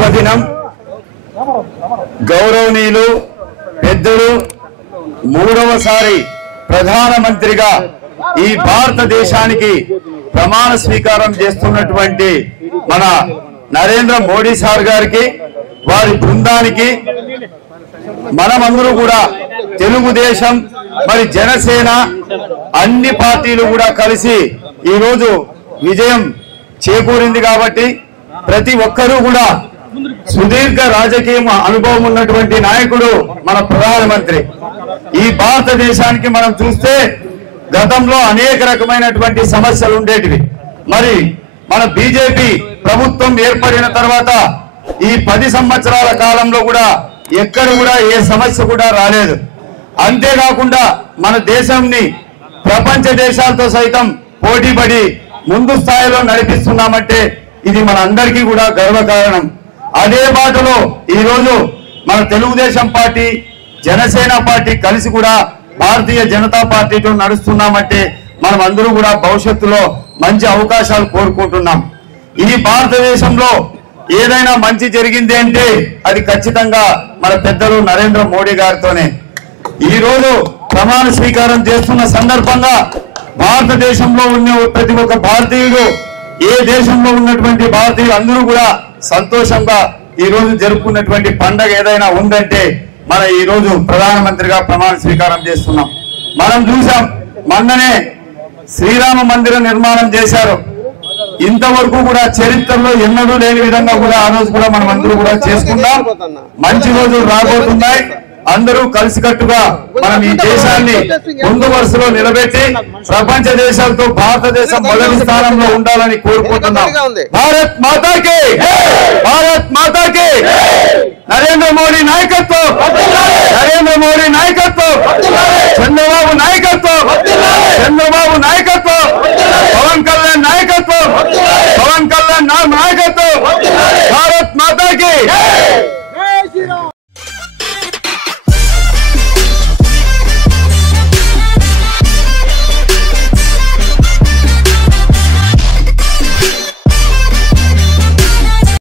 శుభదినం. గౌరవనీయులు పెద్దలు మూడవసారి ప్రధానమంత్రిగా ఈ భారతదేశానికి ప్రమాణ స్వీకారం చేస్తున్నటువంటి మన నరేంద్ర మోడీ సార్ గారికి, వారి బృందానికి, మనమందరూ కూడా తెలుగుదేశం మరి జనసేన అన్ని పార్టీలు కూడా కలిసి ఈ రోజు విజయం చేకూరింది. కాబట్టి ప్రతి ఒక్కరూ కూడా సుదీర్ఘ రాజకీయ అనుభవం ఉన్నటువంటి నాయకుడు మన ప్రధానమంత్రి. ఈ భారతదేశానికి మనం చూస్తే గతంలో అనేక రకమైనటువంటి సమస్యలు ఉండేటివి. మరి మన బీజేపీ ప్రభుత్వం ఏర్పడిన తర్వాత ఈ 10 సంవత్సరాల కాలంలో కూడా ఎక్కడ కూడా ఏ సమస్య కూడా రాలేదు. అంతేకాకుండా మన దేశాన్ని ప్రపంచ దేశాలతో సైతం పోటీపడి ముందు స్థాయిలో నడిపిస్తున్నామంటే ఇది మన అందరికీ కూడా గర్వకారణం. అదే బాటలో ఈరోజు మన తెలుగుదేశం పార్టీ, జనసేన పార్టీ కలిసి కూడా భారతీయ జనతా పార్టీతో నడుస్తున్నామంటే మనం అందరూ కూడా భవిష్యత్తులో మంచి అవకాశాలు కోరుకుంటున్నాం. ఈ భారతదేశంలో ఏదైనా మంచి జరిగింది అంటే అది ఖచ్చితంగా మన పెద్దలు నరేంద్ర మోడీ గారితోనే. ఈ రోజు ప్రమాణ స్వీకారం చేస్తున్న సందర్భంగా భారతదేశంలో ఉన్న ప్రతి ఒక్క భారతీయుడు, ఏ దేశంలో ఉన్నటువంటి భారతీయులు అందరూ కూడా సంతోషంగా ఈ రోజు జరుపుకున్నటువంటి పండగ ఏదైనా ఉందంటే మన ఈ రోజు ప్రధానమంత్రిగా ప్రమాణ స్వీకారం చేస్తున్నాం. మనం చూసాం, మొన్ననే శ్రీరామ మందిర నిర్మాణం చేశారు. ఇంతవరకు కూడా చరిత్రలో ఎన్నడూ లేని విధంగా కూడా ఆ రోజు కూడా మనం అందరూ కూడా చేసుకుందాం. మంచి రోజులు రాబోతున్నాయి. అందరూ కలిసికట్టుగా మనం ఈ దేశాన్ని ముందు వరుసలో నిలబెట్టి ప్రపంచ దేశాలతో భారతదేశం మొదటి స్థానంలో ఉండాలని కోరుకుంటున్నాం. భారత్ మాతాకి